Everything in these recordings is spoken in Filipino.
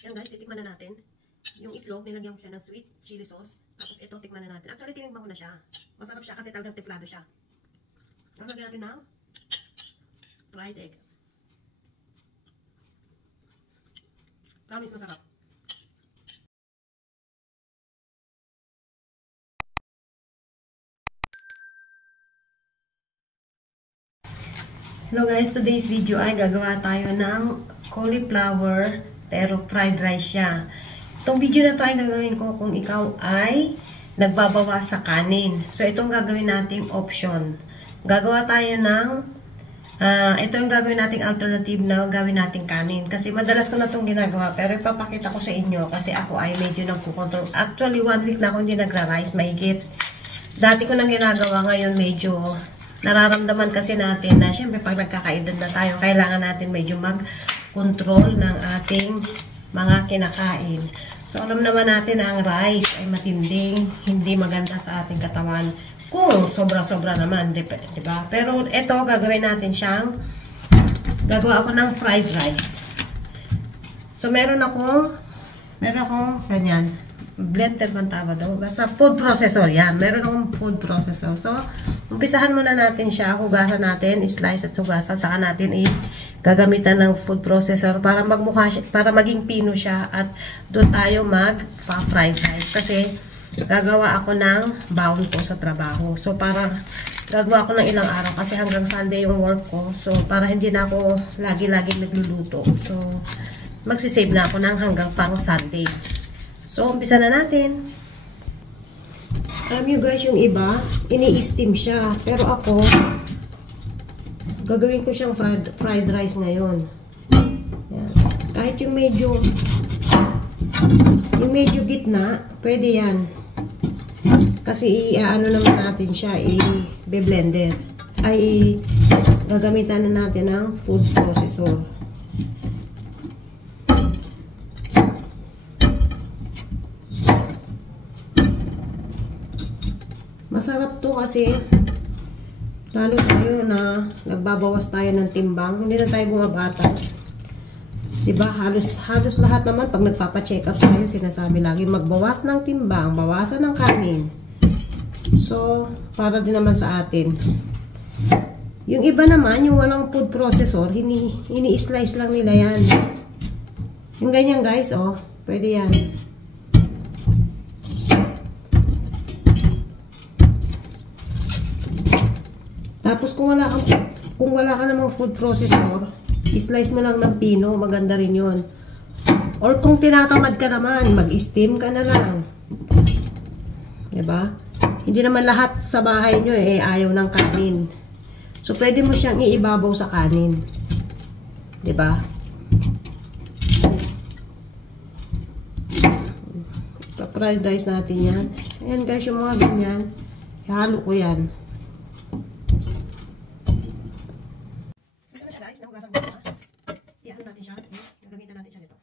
Yan guys, titikman na natin. Yung itlog, nilagyan ko siya ng sweet chili sauce. Tapos ito, tikman na natin. Actually, tinigman ko na siya. Masarap siya kasi talagang templado siya. Lagyan natin ng fried egg. Promise masarap. Hello guys, today's video ay gagawa tayo ng cauliflower pero fried rice siya. Itong video na to ay gagawin ko kung ikaw ay nagbabawas sa kanin. So itong gagawin nating option. Gagawa tayo ng ito yung gagawin nating alternative na gawin nating kanin. Kasi madalas ko na itong ginagawa pero ipapakita ko sa inyo kasi ako ay medyo nagkukontrol. Actually 1 week na ako hindi nagra-rice, mahigit. Dati ko nang ginagawa, ngayon medyo nararamdaman kasi natin na syempre pag nagkakaedad na tayo, kailangan natin medyo mag-control ng ating mga kinakain. So alam naman natin na ang rice ay matinding, hindi maganda sa ating katawan. Kung sobra-sobra naman, diba? Pero ito, gagawin natin siyang, gagawa ako ng fried rice. So meron akong ganyan. Blender man tawag daw. Basta food processor yan. Meron akong food processor. So, umpisahan muna natin siya. Hugasan natin. Slice at hugasan. Saka natin gagamitan ng food processor para magmukha siya, para maging pino siya. At doon tayo mag-fried rice. Kasi, gagawa ako ng baon ko sa trabaho. So, para gagawa ako ng ilang araw. Kasi hanggang Sunday yung work ko. So, para hindi na ako lagi-lagi nagluluto. So, magsisave na ako ng hanggang pang Sunday. So, umpisa na natin. Alam nyo guys, yung iba, ini-steam siya. Pero ako, gagawin ko siyang fried rice ngayon. Yan. Kahit yung medyo gitna, pwede yan. Kasi ano naman natin siya, i-blender. Ay, gagamitan na natin ng food processor. Masarap to kasi lalo tayo na nagbabawas tayo ng timbang, hindi na tayo bumabata. Diba? Halos lahat naman pag nagpapa-check up tayo, sinasabi lagi magbawas ng timbang, bawasan ng kanin. So, para din naman sa atin. Yung iba naman, yung walang food processor, ini-slice lang nila yan. Yung ganyan guys, oh, pwede yan. Tapos kung wala ka namang food processor, i-slice mo lang ng pino, maganda rin 'yon. Or kung tinatamad ka naman, mag-steam ka na lang. 'Di ba? Hindi naman lahat sa bahay nyo ayaw ng kanin. So pwede mo siyang iibabaw sa kanin. 'Di ba? Pa-fried rice natin 'yan. Ayan guys, yung mga ganyan. Ihalo ko 'yan. Nahugasan ko na. I-ano natin siya. Gagamitan natin siya nito.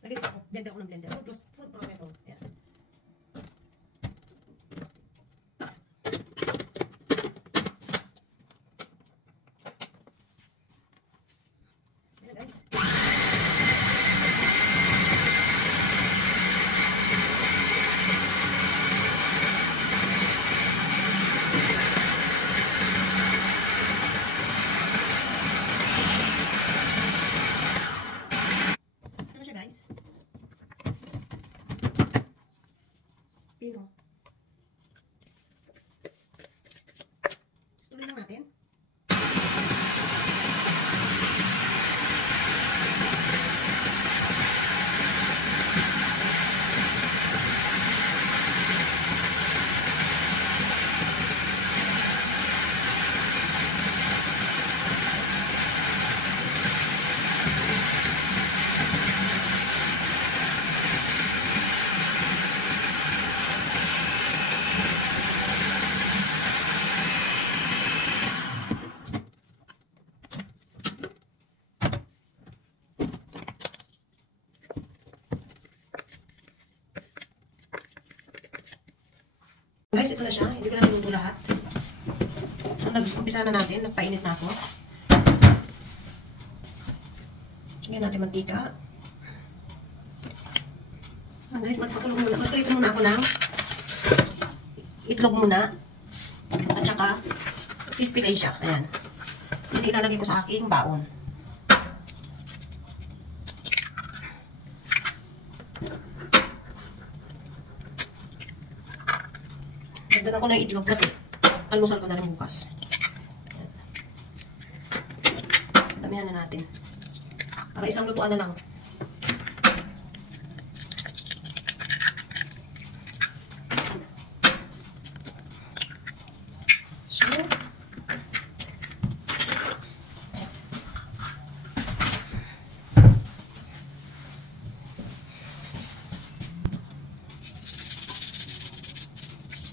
Lagyan ko. Blender ako ng blender. Food processor. Ayan. Ayan guys. Pino. Tuloy lang natin. Guys, ito na siya. Hindi ko na niluto lahat. So, nag-umpisa na natin. Nagpainit na ako. Lagyan natin mantika. Guys, magpakulo muna. Magprito muna ako ng itlog muna. At saka, crispy kayo siya. Ayan. Yan ilalagay ko sa aking baon. Dagdagan ko na yung itlog kasi almusal ko na rin bukas. Ayan. Damihan na natin. Para isang lutuan na lang.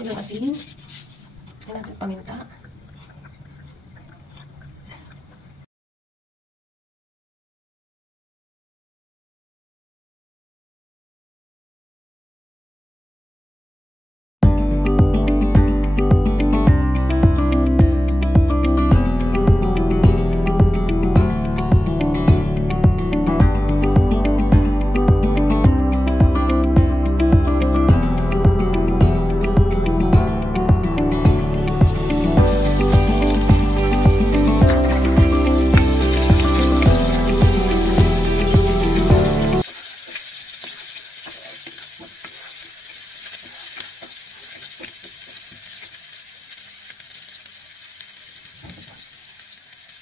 Ilang asin. Ayan natin paminta.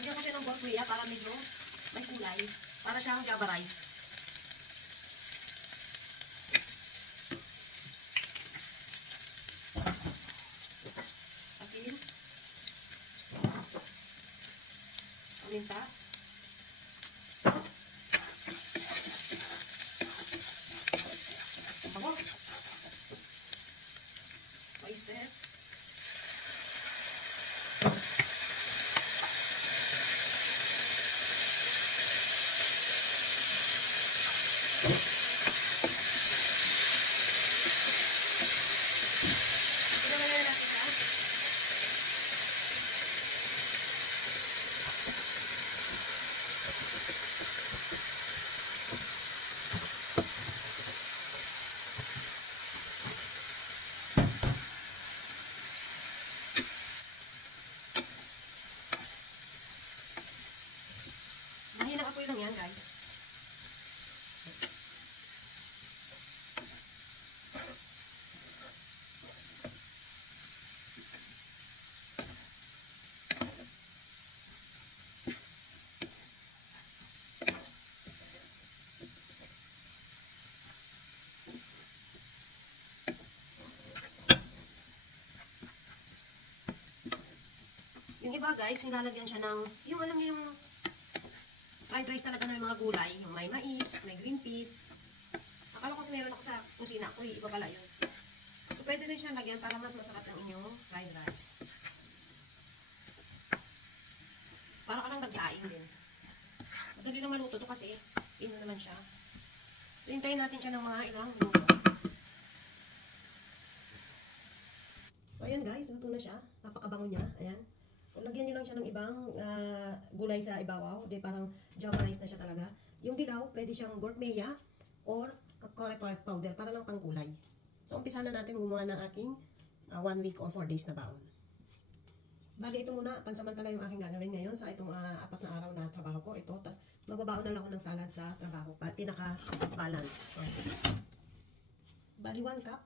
Lagyan ko siya ng pork kuya para medyo may kulay. Para siyang java rice. Asin. Paminta. Bango. Oyster. Mahina apoy lang yan, guys. Yung iba, guys, nilalagyan siya ng, yung alam niyo yung fried rice talaga ng mga gulay, yung may mais, may green peas. Akala ko kasi meron ako sa kusina ko, iba pala yun. So, pwede rin siya lagyan para mas masarap ang inyong fried rice. Para ka lang nagsaing din. Madali lang maluto to kasi, ino naman siya. So, hintayin natin siya ng mga ilang minuto. So, ayan guys, luto na siya. Napakabango niya. Ayan. Kung lagyan nyo lang siya ng ibang gulay sa ibabaw, di parang java rice na siya talaga. Yung dilaw, pwede siyang gourmeya or curry powder para lang pang kulay. So, umpisa na natin gumawa ng aking 1 week or 4 days na baon. Bali, ito muna, pansamantala yung aking gagawin ngayon sa itong 4 na araw na trabaho ko. Ito, tapos magbabaon na lang ako ng salad sa trabaho. Pinaka-balance. Bali, 1 cup.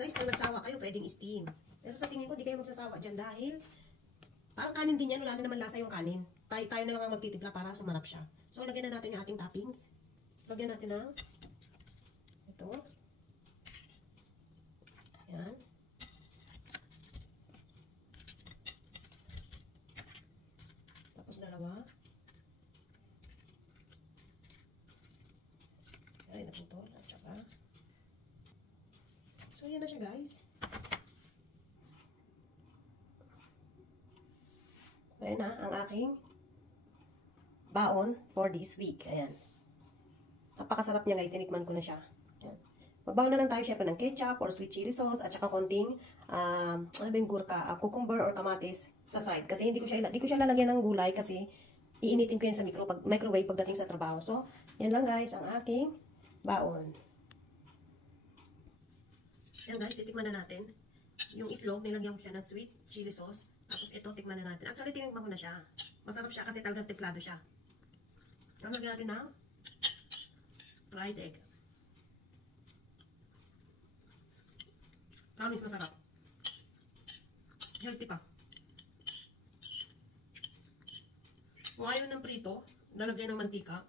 Guys, kung nagsawa kayo, pwedeng steam. Pero sa tingin ko, di kayo magsasawa dyan dahil parang kanin din yan, wala na naman lasa yung kanin. Tayo na lang ang magtitimpla para sumarap siya. So, lagyan na natin yung ating toppings. Lagyan natin ng ito. Yan. Tapos dalawa. Ay, naputol. At saka so, yan na siya guys. Ayan na ang aking baon for this week. Ayan. Napakasarap niya guys. Tinikman ko na siya. Ayan. Magbaon na lang tayo syempre ng ketchup or sweet chili sauce at saka konting ano ba yung gurka, cucumber or kamatis sa side. Kasi hindi ko siya lalagyan ng gulay kasi iinitin ko yan sa microwave pagdating sa trabaho. So, yan lang guys ang aking baon. Yan guys, titikman na natin. Yung itlog, nilagyan ko siya ng sweet chili sauce. Tapos ito, tikman na natin. Actually, tinikman ko na siya. Masarap siya kasi talagang templado siya. Tapos lagyan natin ng fried egg. Promise, masarap. Healthy pa. Kung ayaw ng prito, lalagyan ng mantika.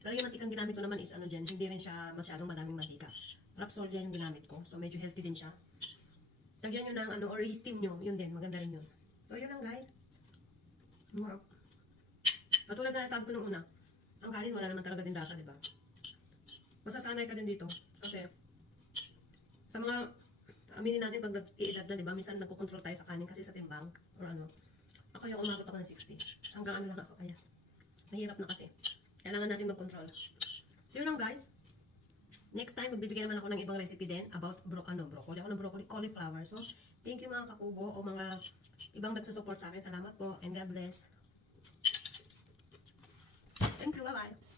Talagang mantikang ginamit ko naman is ano dyan, hindi rin siya masyadong madaming mantika. Rapsol yan yung ginamit ko. So, medyo healthy din siya. Lagyan nyo ng ano, or i-steam nyo. Yun din, maganda rin yun. So, yun lang guys. Wow. Katulad na natab ko nung una. Ang kanin, wala naman talaga din lasa, diba? Masasanay ka din dito. Kasi, sa mga, aminin natin pag nag-i-edad na, diba? Minsan nagkukontrol tayo sa kanin kasi sa timbang. Or ano. Ako yung umabot ako ng 60. Hanggang ano lang ako. Kaya, mahirap na kasi. Kailangan natin mag-control. So, yun lang guys. Next time, magbibigay naman ako ng ibang recipe din about broccoli. Ako ng broccoli, cauliflower. So, thank you mga kakubo o mga ibang nagsusupport sa akin. Salamat po and God bless. Thank you. Bye-bye.